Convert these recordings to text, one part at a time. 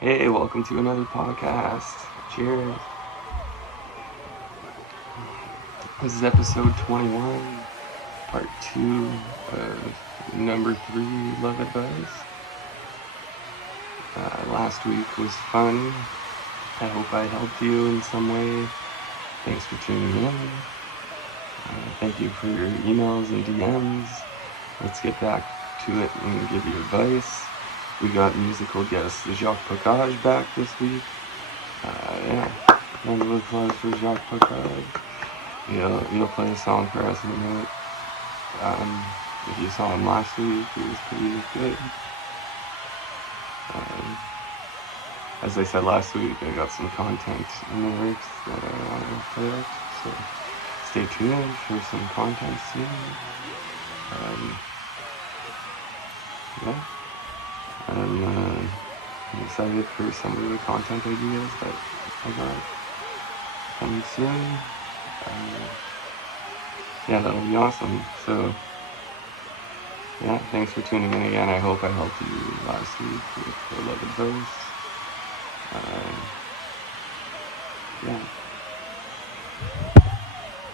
Hey, welcome to another podcast. Cheers. This is episode 21, part 2 of number 3 Love Advice. Last week was fun. I hope I helped you in some way. Thanks for tuning in. Thank you for your emails and DMs. Let's get back to it and give you advice. We got musical guest Jacques Packagè back this week. Round of applause for Jacques Packagè. He'll play a song for us in a minute. If you saw him last week, he was pretty good. As I said last week, I got some content in the works that I want to play out, so stay tuned for some content soon. I'm excited for some of the content ideas that I got coming soon. That'll be awesome. So, thanks for tuning in again. I hope I helped you last week with the Love Advice.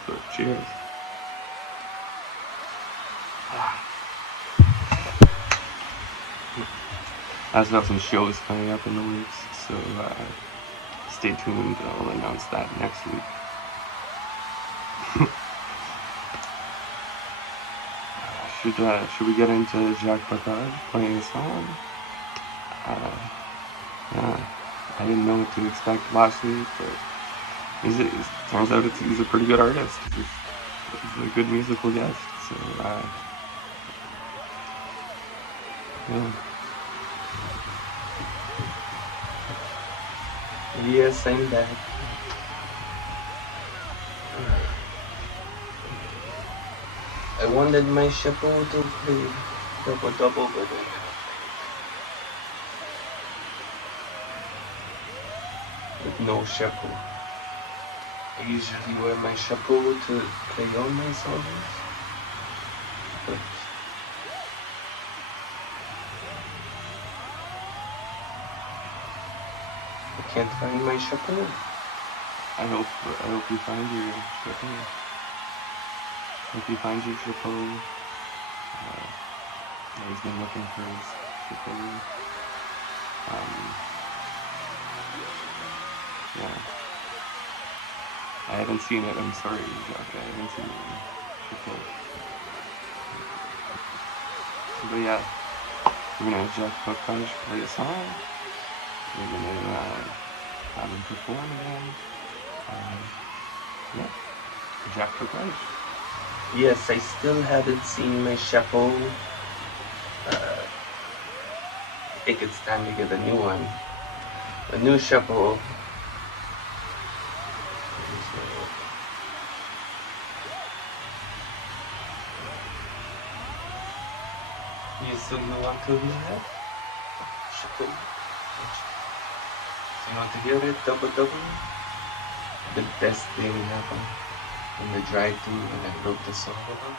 So, cheers. I also have some shows coming up in the weeks, so stay tuned. I'll announce that next week. Should we get into Jacques Packagè playing a song? I didn't know what to expect last week, but it turns out he's a pretty good artist. He's a good musical guest, so Yes, I'm back. I wanted my chapeau to play double, but with no chapeau. I usually wear my chapeau to play all my songs, but I can't find my chapeau. I hope you find your chapeau. Hope you find your chapeau. He's been looking for his chapeau. I haven't seen it. I'm sorry, Jacques. I haven't seen your chapeau. But we're gonna have Jacques Packagè play a song. We're gonna have him perform again. Jacques Packagè. Yes, I still haven't seen my chapeau. I think it's time to get a new one. A new chapeau. You want to hear that? Chapeau. You want to hear it? Double. The best thing happened in the drive-thru when I wrote the song about.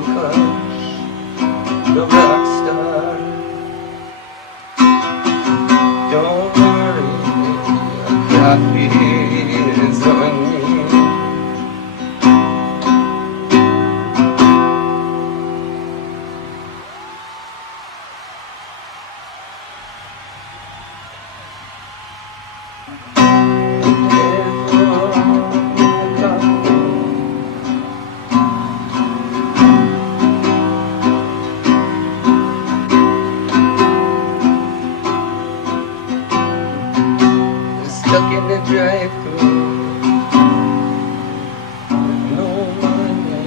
Packagè, the rock star. Don't worry, a copy is on me. Stuck in the drive-thru with no money.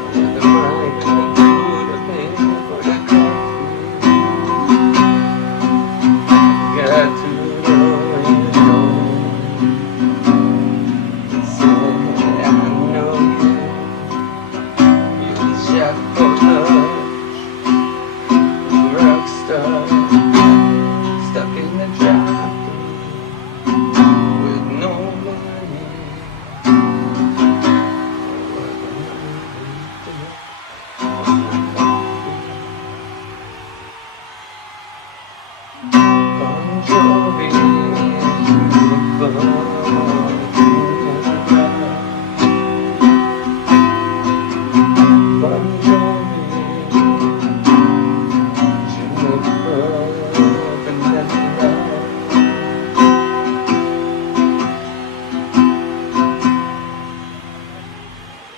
What am I gonna do to pay for the coffee? Got to the window and say, I know you're Jacques Packagè, rock star. Stuck in the drive-thru with no money. Bon Jovi, Bon Jovi,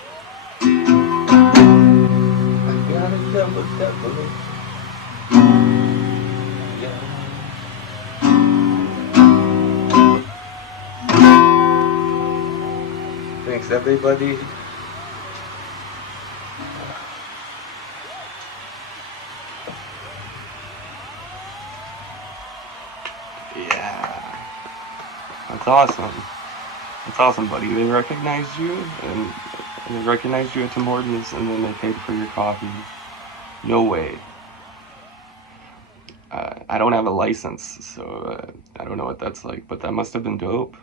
double. Yeah. Thanks, everybody. Yeah. That's awesome. That's awesome, buddy. They recognized you, and they recognized you at Tim Hortons, and then they paid for your coffee. No way. I don't have a license, so I don't know what that's like, but that must have been dope.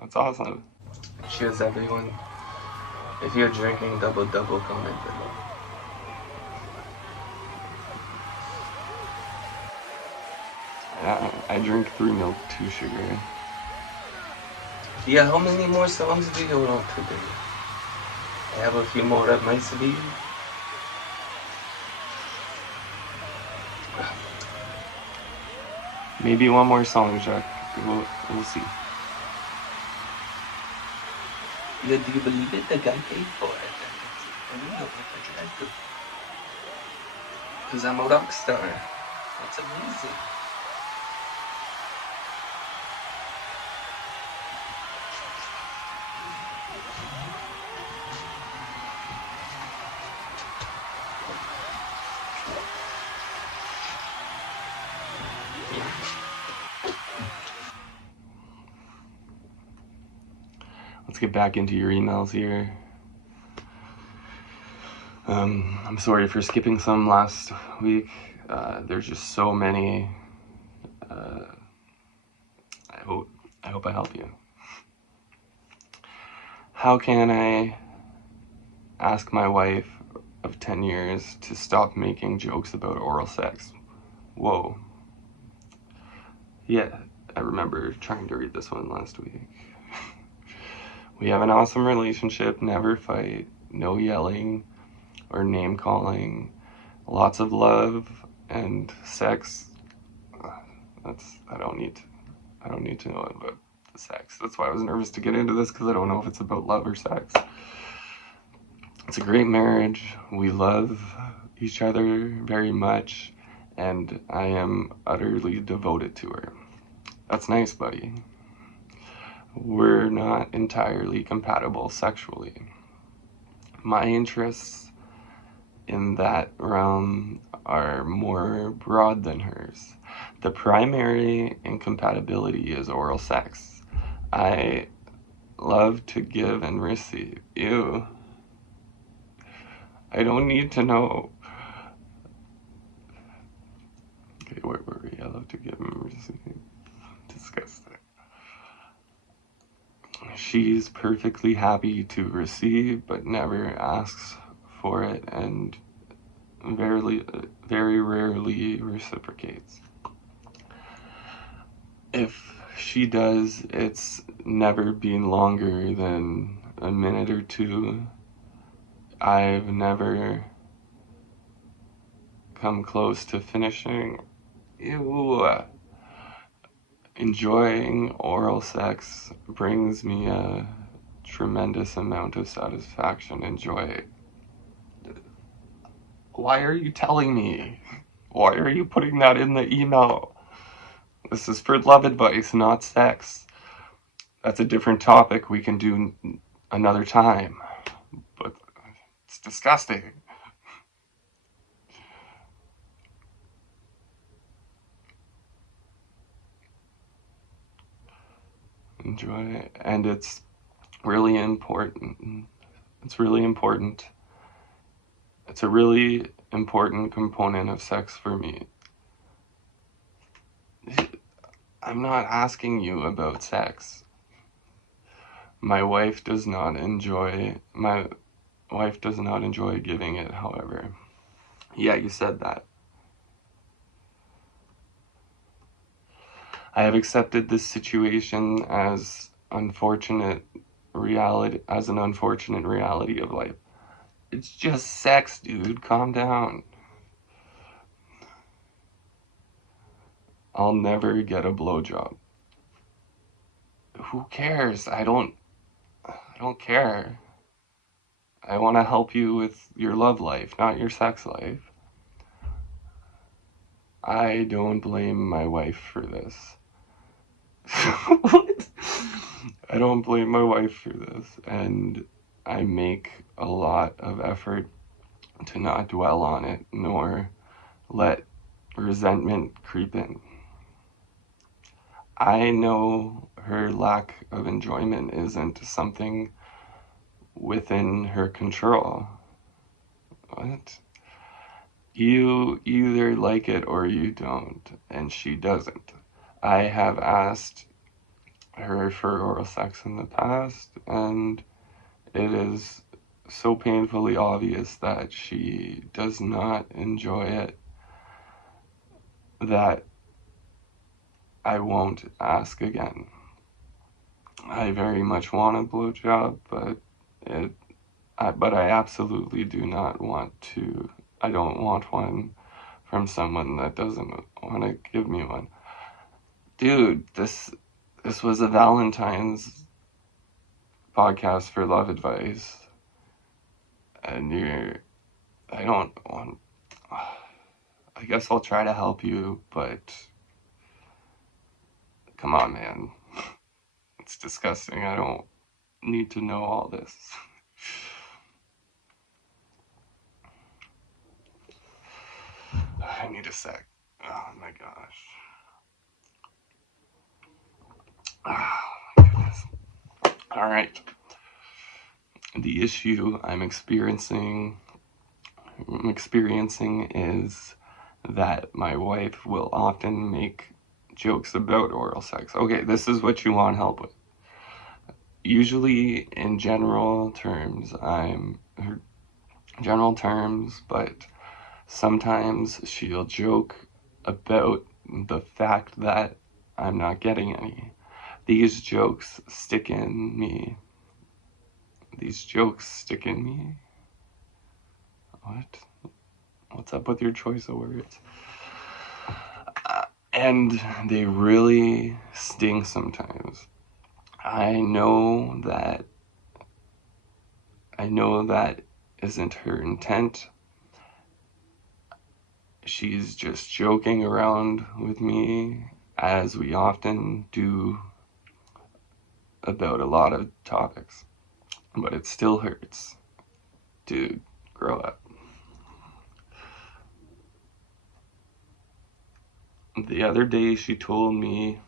That's awesome. Cheers, everyone. If you're drinking double, comment below. I drink 3 milk, 2 sugar. Yeah, how many more songs do you want today? I have a few more up my sleeve. Maybe one more song, Jacques. We'll see. Yeah, do you believe it? The guy paid for it. I don't know if I tried to. Because I'm a rock star. That's amazing. Let's get back into your emails here. I'm sorry for skipping some last week. There's just so many. I hope I help you. How can I ask my wife of 10 years to stop making jokes about oral sex? Whoa. Yeah, I remember trying to read this one last week. We have an awesome relationship, never fight, no yelling or name calling, lots of love and sex. I don't need to know about the sex. That's why I was nervous to get into this, because I don't know if it's about love or sex. It's a great marriage. We love each other very much, and I am utterly devoted to her. That's nice, buddy. We're not entirely compatible sexually. My interests in that realm are more broad than hers. The primary incompatibility is oral sex. I love to give and receive. Ew. I don't need to know. Okay, where were we? I love to give and receive. Disgusting. she's perfectly happy to receive, but never asks for it, and very rarely reciprocates. If she does, it's never been longer than a minute or two. I've never come close to finishing. Ew. Enjoying oral sex brings me a tremendous amount of satisfaction and joy. Why are you telling me? Why are you putting that in the email? This is for love advice, not sex. That's a different topic we can do another time. But it's disgusting. Enjoy it. And it's really important. It's really important. It's a really important component of sex for me. I'm not asking you about sex. My wife does not enjoy giving it, however. Yeah, you said that. I have accepted this situation as an unfortunate reality of life. It's just sex, dude. Calm down. I'll never get a blowjob. Who cares? I don't care. I want to help you with your love life, not your sex life. I don't blame my wife for this. What? I don't blame my wife for this, and I make a lot of effort to not dwell on it, nor let resentment creep in. I know her lack of enjoyment isn't something within her control. What? You either like it or you don't, and she doesn't. I have asked her for oral sex in the past, and it is so painfully obvious that she does not enjoy it that I won't ask again. I very much want a blowjob, but I absolutely do not want to. I don't want one from someone that doesn't want to give me one. Dude, this was a Valentine's podcast for love advice, and I don't want. I guess I'll try to help you, but come on, man. It's disgusting. I don't need to know all this. I need a sec. Oh my gosh. Oh my goodness. All right. The issue I'm experiencing is that my wife will often make jokes about oral sex. Okay, this is what you want help with. Usually in general terms, but sometimes she'll joke about the fact that I'm not getting any. These jokes stick in me. What? What's up with your choice of words? And they really sting sometimes. I know that isn't her intent. She's just joking around with me, as we often do about a lot of topics. But it still hurts. Dude, grow up. The other day she told me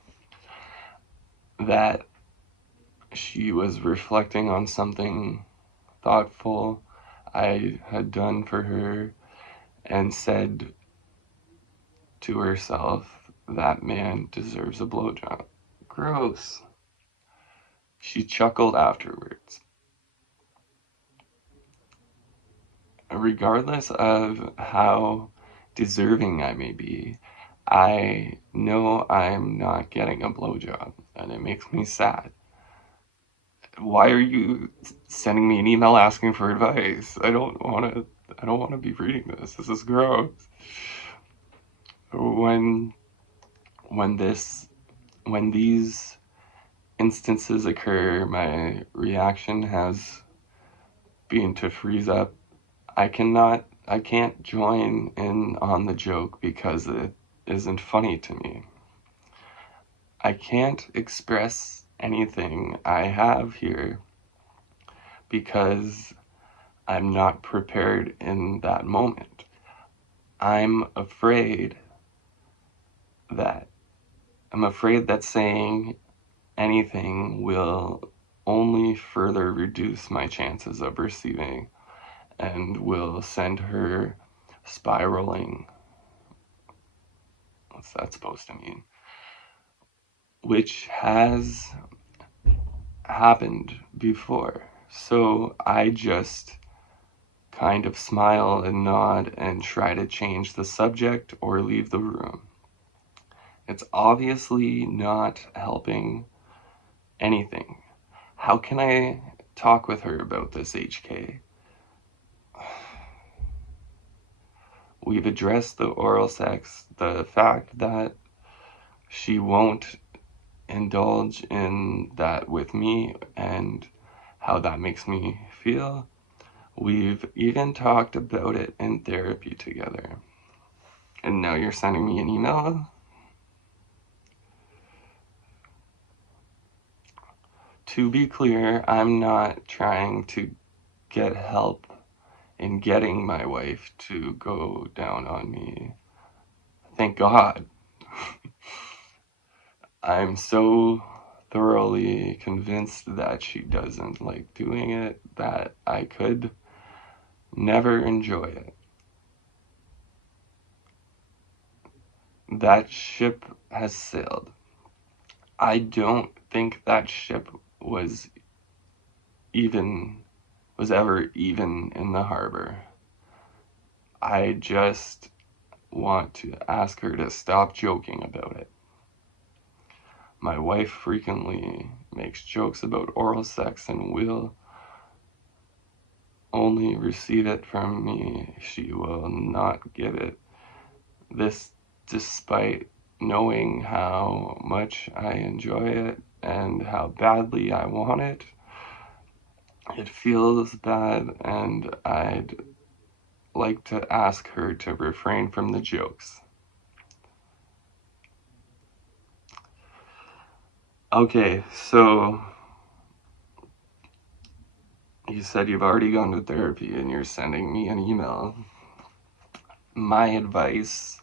that she was reflecting on something thoughtful I had done for her, and said to herself, that man deserves a blowjob. Gross. She chuckled afterwards. Regardless of how deserving I may be, I know I'm not getting a blowjob, and it makes me sad. Why are you sending me an email asking for advice? I don't want to. I don't want to be reading this. This is gross. When when this when these instances occur, my reaction has been to freeze up. I can't join in on the joke because it isn't funny to me. I can't express anything I have here because I'm not prepared in that moment. I'm afraid that I'm afraid that saying anything will only further reduce my chances of receiving and will send her spiraling. What's that supposed to mean? Which has happened before. So I just kind of smile and nod and try to change the subject or leave the room. It's obviously not helping anything. How can I talk with her about this, HK? We've addressed the oral sex, the fact that she won't indulge in that with me, and how that makes me feel. We've even talked about it in therapy together. And now you're sending me an email? To be clear, I'm not trying to get help in getting my wife to go down on me. Thank God. I'm so thoroughly convinced that she doesn't like doing it that I could never enjoy it. That ship has sailed. I don't think that ship was even was ever even in the harbor. I just want to ask her to stop joking about it. My wife frequently makes jokes about oral sex and will only receive it from me. She will not give it. This despite knowing how much I enjoy it and how badly I want it. It feels bad, and I'd like to ask her to refrain from the jokes. Okay, so you said you've already gone to therapy and you're sending me an email. My advice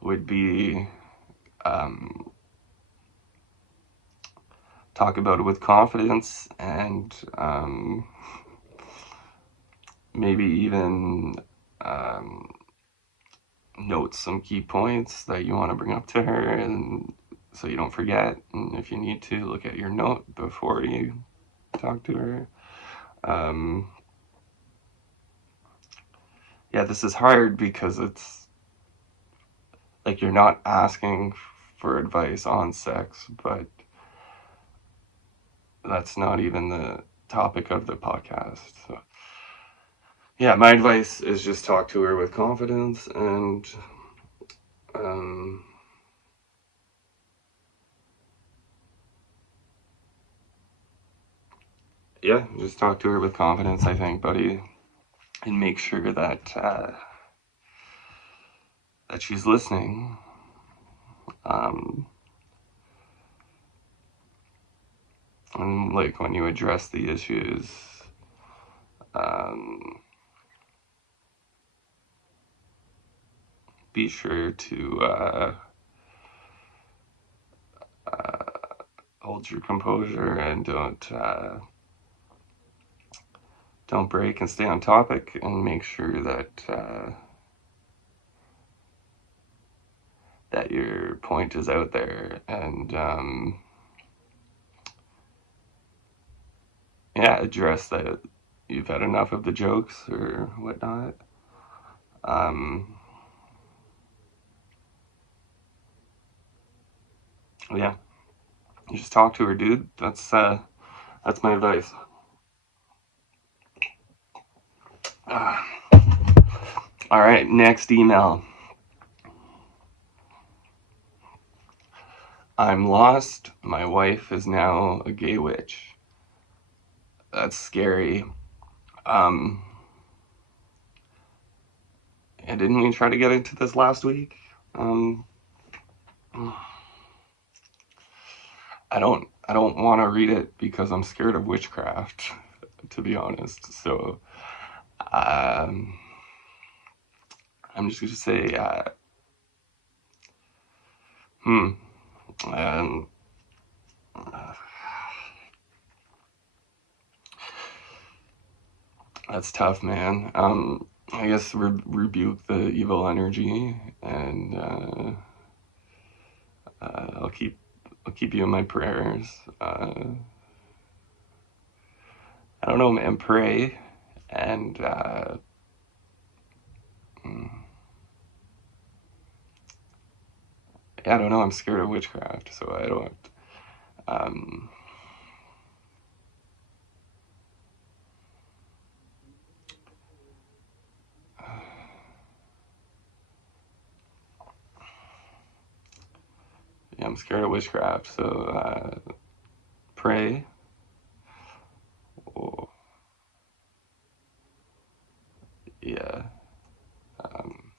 would be talk about it with confidence and maybe even note some key points that you want to bring up to her, and so you don't forget. And if you need to, look at your note before you talk to her. Yeah, this is hard because it's like you're not asking for advice on sex, but that's not even the topic of the podcast. So, yeah, my advice is just talk to her with confidence and yeah, just talk to her with confidence, I think, buddy, and make sure that that she's listening. And like when you address the issues, be sure to hold your composure and don't break and stay on topic, and make sure that that your point is out there, and yeah, address that you've had enough of the jokes or whatnot. Yeah, you just talk to her, dude. That's my advice. Uh, all right, next email. I'm lost. My wife is now a gay witch. That's scary. Um, and didn't we try to get into this last week? Um, I don't want to read it because I'm scared of witchcraft, to be honest. So um, I'm just gonna say, hmm, um, that's tough, man. I guess rebuke the evil energy, and I'll keep you in my prayers. I don't know, man. Pray, and mm, yeah, I don't know. I'm scared of witchcraft, so I don't. Um, yeah, I'm scared of witchcraft, so pray. Oh, yeah. Um,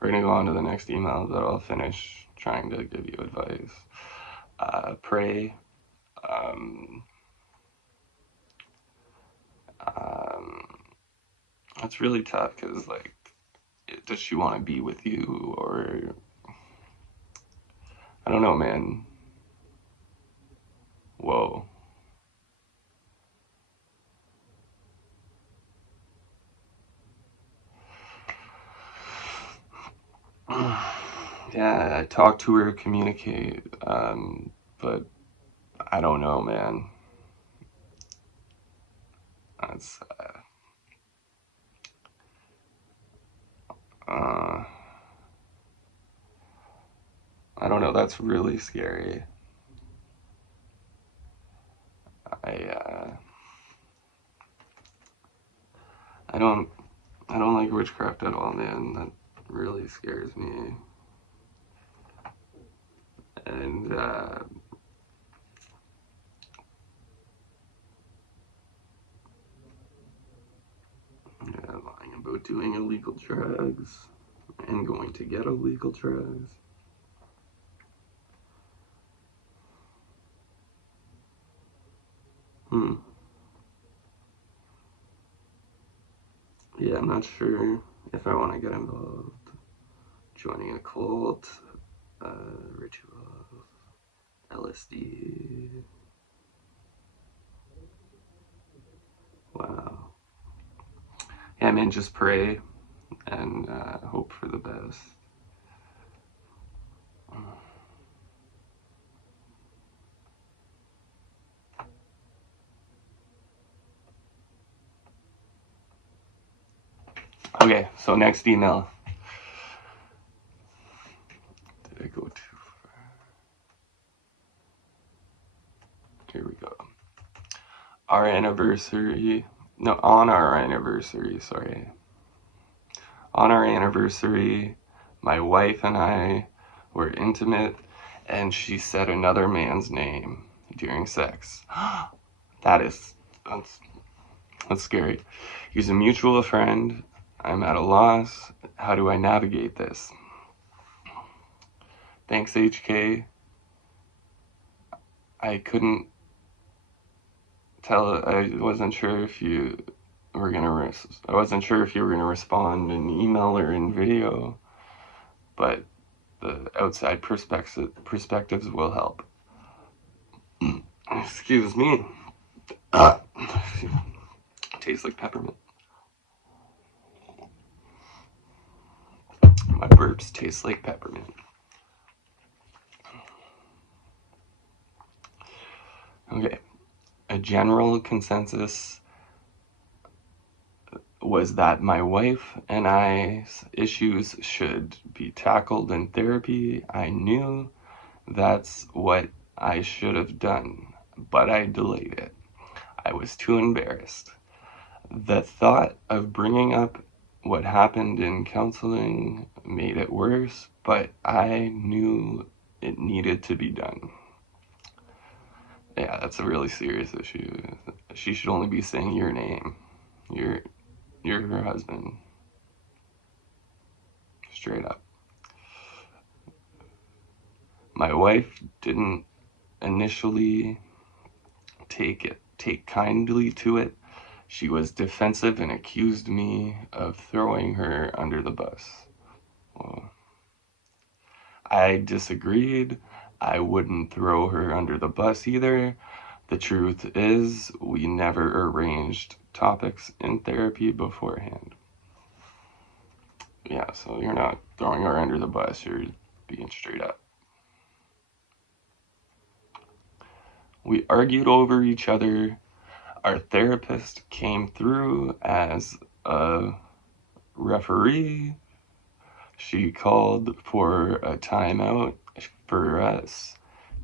we're gonna go on to the next email, but I'll finish trying to give you advice. Pray. Um, um, that's really tough because, like, does she want to be with you, or I don't know, man. Whoa. Yeah, I talk to her, communicate, but I don't know, man. That's uh, I don't know. That's really scary. I uh, I don't I don't like witchcraft at all, man. That really scares me. And yeah, lying about doing illegal drugs and going to get illegal drugs. Hmm. Yeah, I'm not sure if I want to get involved. Joining a cult, ritual, LSD. Wow. Yeah, man, just pray and hope for the best. Okay, so next email. Did I go too far? Here we go. Our anniversary. No, on our anniversary, sorry. On our anniversary, my wife and I were intimate, and she said another man's name during sex. That is, that's scary. He's a mutual friend. I'm at a loss. How do I navigate this? Thanks, HK. I couldn't tell. I wasn't sure if you were gonna. I wasn't sure if you were gonna respond in email or in video, but the outside perspectives will help. Excuse me. Uh, tastes like peppermint. My burps taste like peppermint. Okay. a general consensus was that my wife and I's issues should be tackled in therapy. I knew that's what I should have done, but I delayed it. I was too embarrassed. The thought of bringing up what happened in counseling made it worse, but I knew it needed to be done. Yeah, that's a really serious issue. She should only be saying your name. You're her husband. Straight up. My wife didn't initially take kindly to it. She was defensive and accused me of throwing her under the bus. Well, I disagreed. I wouldn't throw her under the bus either. The truth is, we never arranged topics in therapy beforehand. Yeah, so you're not throwing her under the bus, you're being straight up. We argued over each other. Our therapist came through as a referee. She called for a timeout for us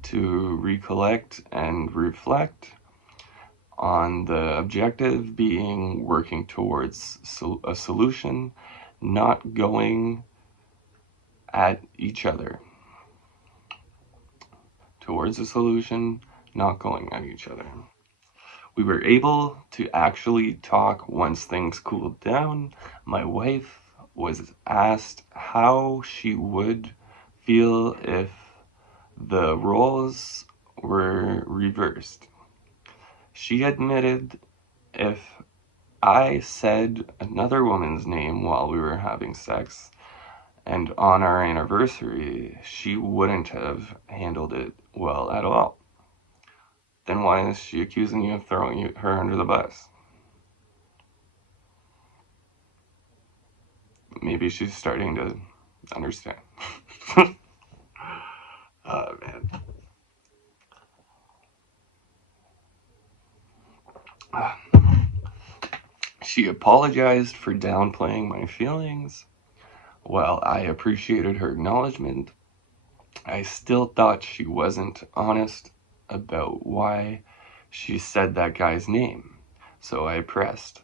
to recollect and reflect on the objective being working towards a solution, not going at each other. Towards a solution, not going at each other. We were able to actually talk once things cooled down. My wife was asked how she would feel if the roles were reversed. She admitted if I said another woman's name while we were having sex and on our anniversary, she wouldn't have handled it well at all. Then why is she accusing you of throwing her under the bus? Maybe she's starting to understand. Oh, man. She apologized for downplaying my feelings. While I appreciated her acknowledgement, I still thought she wasn't honest about why she said that guy's name. So I pressed.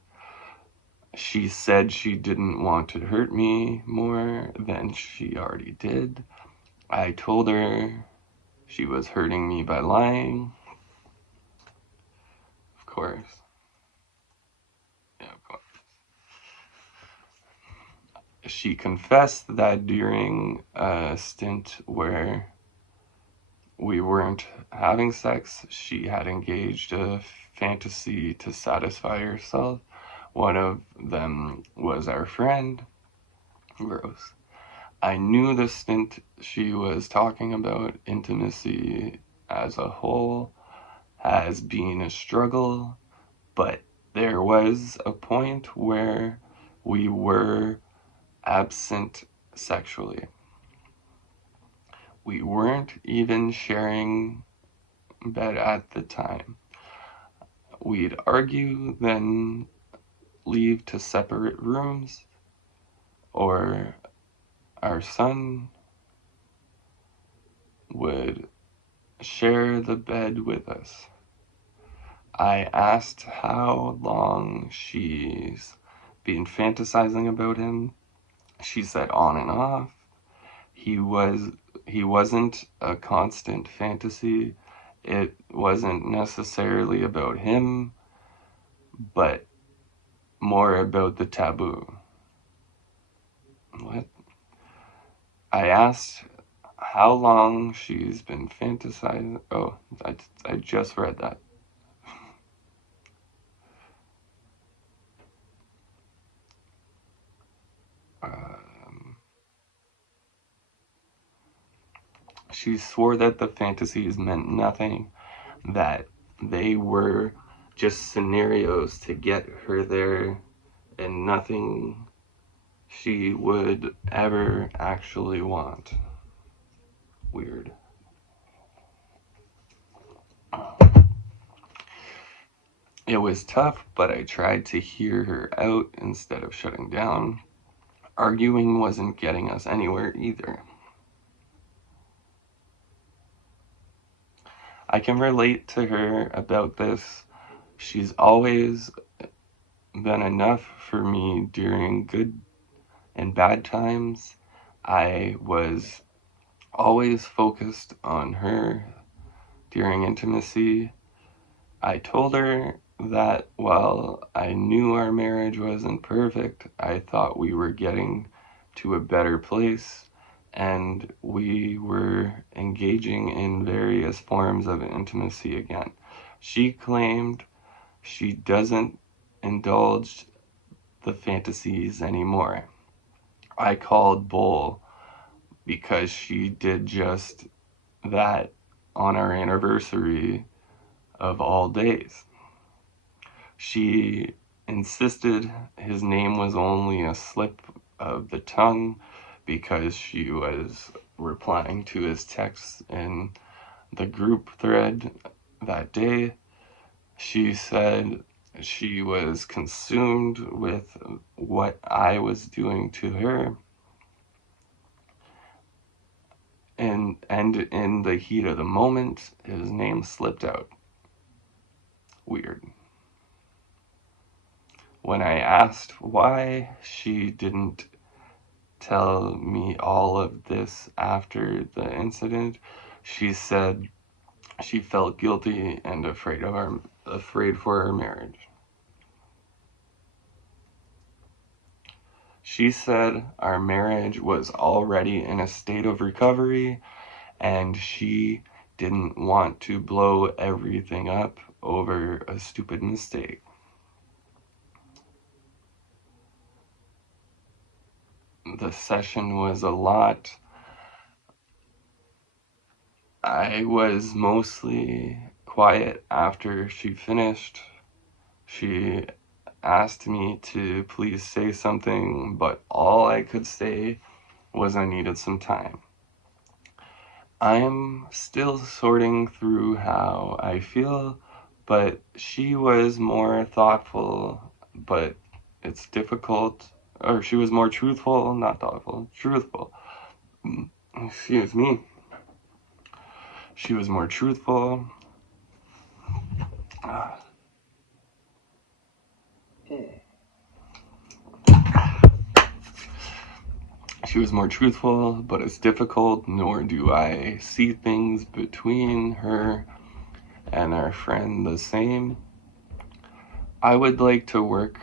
She said she didn't want to hurt me more than she already did. I told her she was hurting me by lying. Of course. Yeah, of course. She confessed that during a stint where we weren't having sex, she had engaged a fantasy to satisfy herself. One of them was our friend. Gross. I knew the stint she was talking about, intimacy as a whole, has been a struggle, but there was a point where we were absent sexually. We weren't even sharing bed at the time. We'd argue, then leave to separate rooms, or our son would share the bed with us. I asked how long she's been fantasizing about him. She said on and off. He wasn't a constant fantasy. It wasn't necessarily about him, but more about the taboo. What? I asked how long she's been fantasizing. Oh, I just read that. She swore that the fantasies meant nothing, that they were just scenarios to get her there, and nothing she would ever actually want. Weird. It was tough, but I tried to hear her out instead of shutting down. Arguing wasn't getting us anywhere either. I can relate to her about this. She's always been enough for me during good and bad times. I was always focused on her during intimacy. I told her that while I knew our marriage wasn't perfect, I thought we were getting to a better place and we were engaging in various forms of intimacy again. She claimed she doesn't indulge the fantasies anymore. I called bull because she did just that on our anniversary of all days. She insisted his name was only a slip of the tongue because she was replying to his texts in the group thread that day. She said she was consumed with what I was doing to her, and in the heat of the moment, his name slipped out. Weird. When I asked why, she didn't tell me all of this after the incident. She said she felt guilty and afraid for her marriage. She said our marriage was already in a state of recovery and she didn't want to blow everything up over a stupid mistake. The session was a lot. I was mostly quiet after she finished. She asked me to please say something, but all I could say was I needed some time. I'm still sorting through how I feel, but she was more thoughtful, but it's difficult. Or she was more truthful, not thoughtful, truthful. Excuse me. She was more truthful. She was more truthful, but it's difficult, nor do I see things between her and our friend the same. I would like to work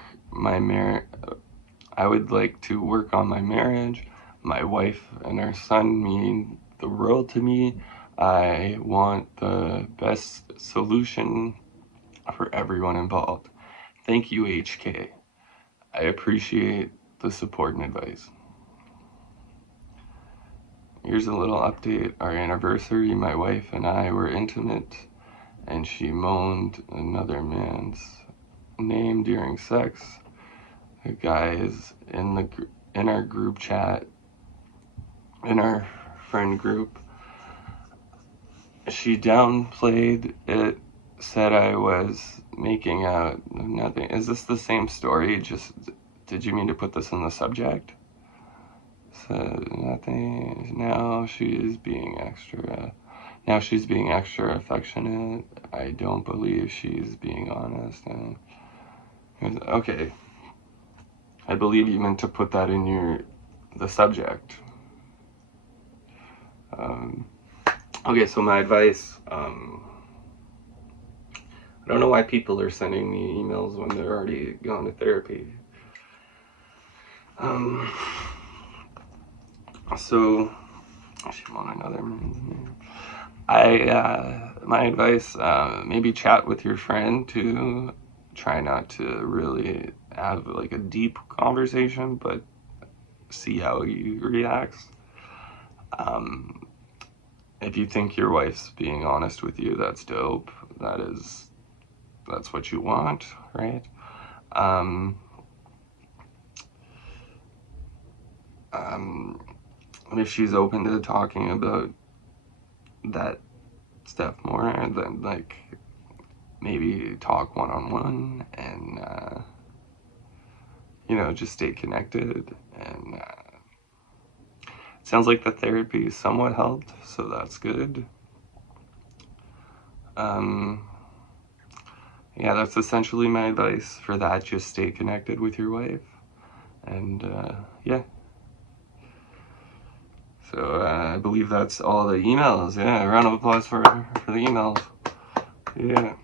I would like to work on my marriage. My wife and our son mean the world to me. I want the best solution for everyone involved. Thank you, HK. I appreciate the support and advice. Here's a little update. Our anniversary, my wife and I were intimate, and she moaned another man's name during sex. The guys in our group chat, in our friend group, she downplayed it, said I was making out. Nothing. Is this the same story? Just did you mean to put this in the subject? Said nothing. Now she's being extra affectionate. I don't believe she's being honest. And okay, I believe you meant to put that in the subject. Okay, so my advice. I don't know why people are sending me emails when they're already going to therapy. So she want another man's name. My advice, maybe chat with your friend to try not to really have like a deep conversation, but see how he reacts. If you think your wife's being honest with you, that's dope. That's what you want, right? If she's open to talking about that stuff more, then like maybe talk one-on-one and, you know, just stay connected. And it sounds like the therapy somewhat helped, so that's good. Yeah, that's essentially my advice for that. Just stay connected with your wife. And yeah. So I believe that's all the emails. Yeah, a round of applause for the emails. Yeah.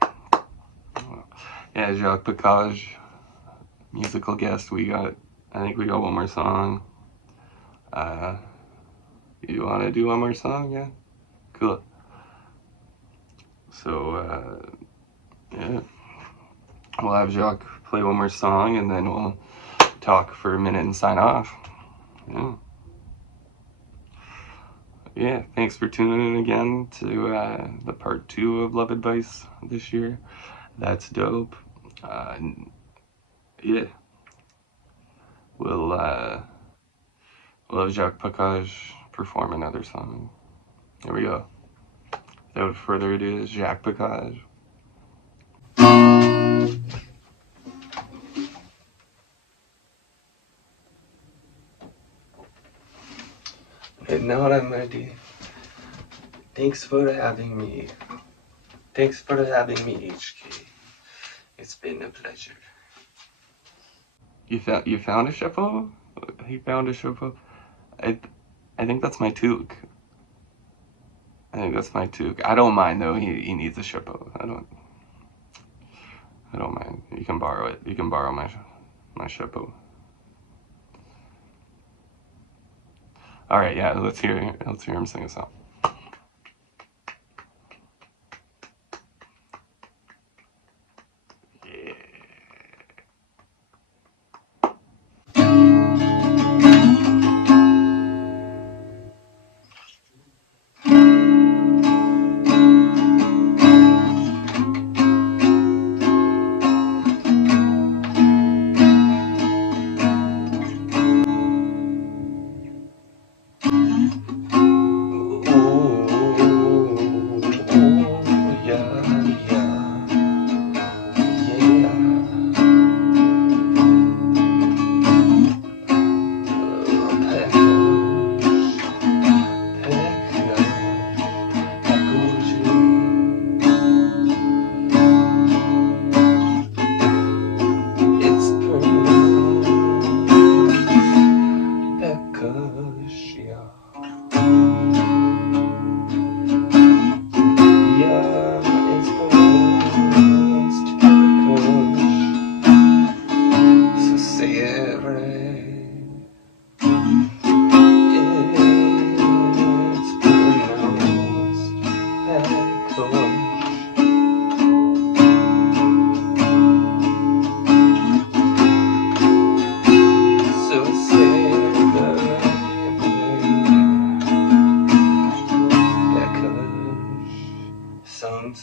Yeah, Jacques Packagè, musical guest. I think we got one more song. You want to do one more song? Yeah? Cool. So, yeah. We'll have Jacques play one more song, and then we'll talk for a minute and sign off. Yeah. Yeah, thanks for tuning in again to the part 2 of Love Advice this year. That's dope. Yeah. We'll have Jacques Packagè perform another song. Here we go. Without further ado, Jacques Packagè. And now I'm ready. Thanks for having me. Thanks for having me, HK. It's been a pleasure. You found a CHAPEAU? He found a CHAPEAU. I think that's my toque. I don't mind though. He needs a CHAPEAU. I don't mind. You can borrow it. You can borrow my CHAPEAU. All right, yeah. Let's hear him sing a song.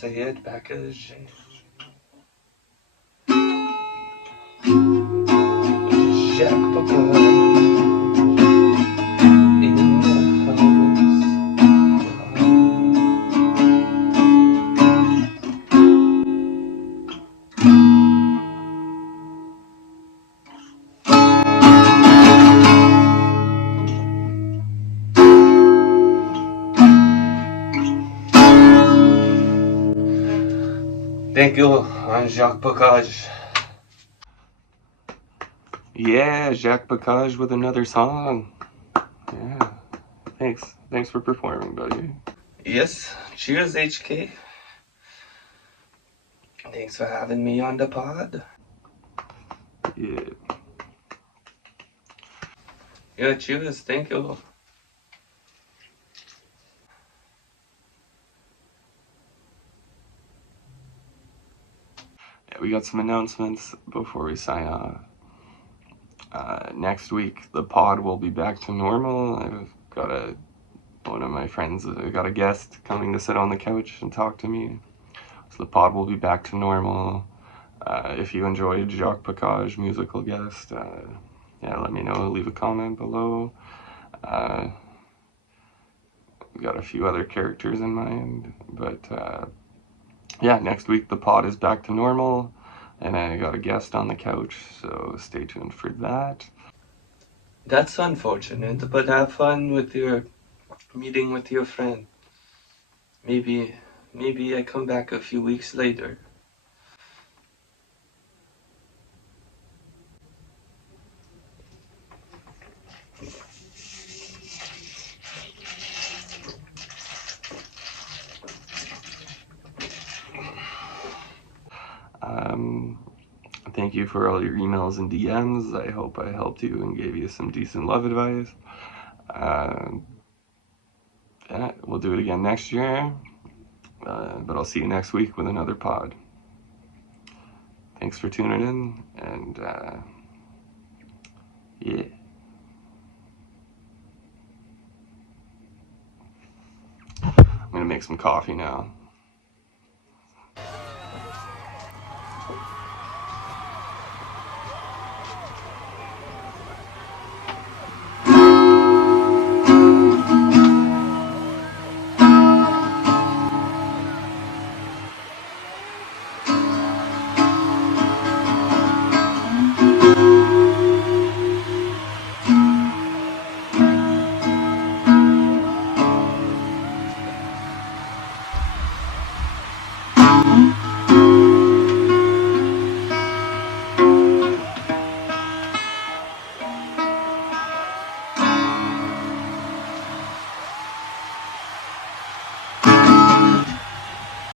Jacques Packagè. Jacques Packagè in the house. Thank you, I'm Jacques Packagè. Yeah, Jacques Packagè with another song. Yeah, thanks for performing, buddy. Yes, cheers, HK. Thanks for having me on the pod. Yeah, cheers, thank you. Yeah, we got some announcements before we sign off. Next week, the pod will be back to normal. I've got one of my friends, got a guest coming to sit on the couch and talk to me. So the pod will be back to normal. If you enjoyed Jacques Packagè, musical guest, yeah, let me know. Leave a comment below. We got a few other characters in mind, but yeah, next week the pod is back to normal, and I got a guest on the couch, so stay tuned for that. That's unfortunate, but have fun with your meeting with your friend. Maybe I come back a few weeks later. Um, Thank you for all your emails and DMs. I hope I helped you and gave you some decent love advice. Yeah, we'll do it again next year, but I'll see you next week with another pod. Thanks for tuning in, and yeah. I'm gonna make some coffee now.